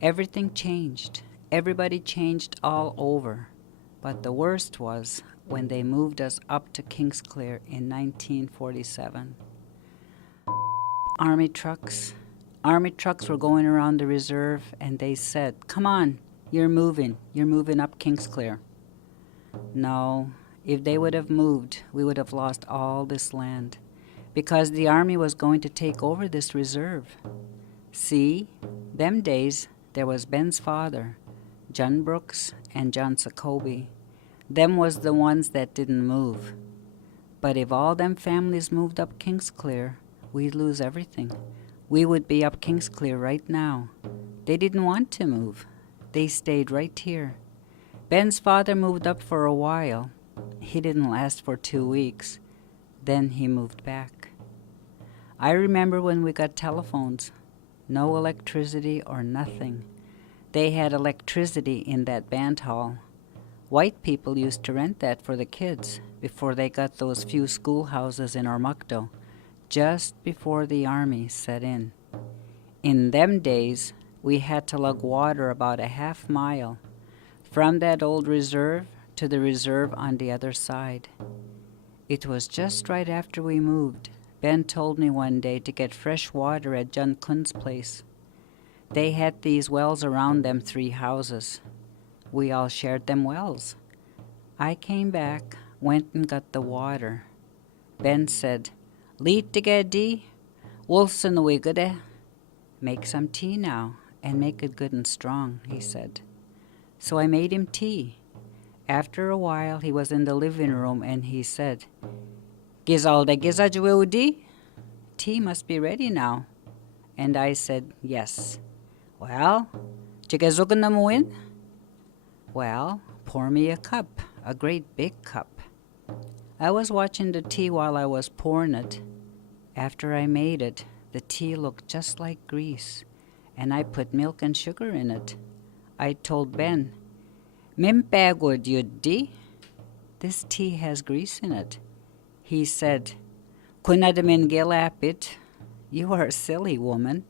Everything changed. Everybody changed all over. But the worst was when they moved us up to Kingsclear in 1947. Army trucks. Army trucks were going around the reserve, and they said, "Come on, you're moving. You're moving up Kingsclear." No, if they would have moved, we would have lost all this land, because the Army was going to take over this reserve. See, them days there was Ben's father, John Brooks and John Jacoby. Them was the ones that didn't move. But if all them families moved up Kingsclear, we'd lose everything. We would be up Kingsclear right now. They didn't want to move. They stayed right here. Ben's father moved up for a while. He didn't last for 2 weeks. Then he moved back. I remember when we got telephones. No electricity or nothing. They had electricity in that band hall. White people used to rent that for the kids before they got those few schoolhouses in Oromocto, just before the Army set in. In them days, we had to lug water about a half mile from that old reserve to the reserve on the other side. It was just right after we moved. Ben told me one day to get fresh water at John Kuhn's place. They had these wells around them 3 houses. We all shared them wells. I came back, went and got the water. Ben said, "Litigedi, Wolfson wigode." "Make some tea now, and make it good and strong," he said. So I made him tea. After a while, he was in the living room, and he said, "Gizalda gizajwudi? Tea must be ready now." And I said, "Yes." "Well, chigazuganamwin?" "Well, pour me a cup, a great big cup." I was watching the tea while I was pouring it. After I made it, the tea looked just like grease, and I put milk and sugar in it. I told Ben, "Mimpagod yuddi? This tea has grease in it." He said, "Kunadamin gilapit. You are a silly woman.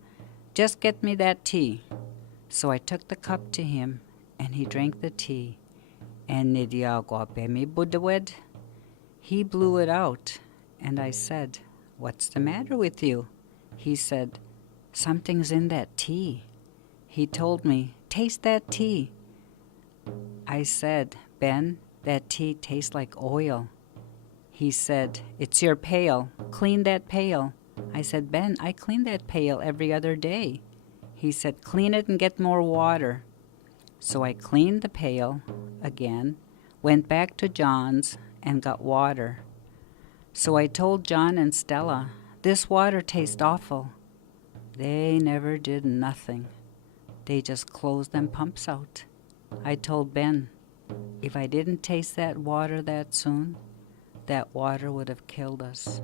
Just get me that tea." So I took the cup to him, and he drank the tea. And nidyagwapemi budawed. He blew it out, and I said, "What's the matter with you?" He said, "Something's in that tea." He told me, "Taste that tea." I said, "Ben, that tea tastes like oil." He said, "It's your pail. Clean that pail." I said, "Ben, I clean that pail every other day." He said, "Clean it and get more water." So I cleaned the pail again, went back to John's, and got water. So I told John and Stella, "This water tastes awful." They never did nothing. They just closed them pumps out. I told Ben, if I didn't taste that water that soon, that water would have killed us.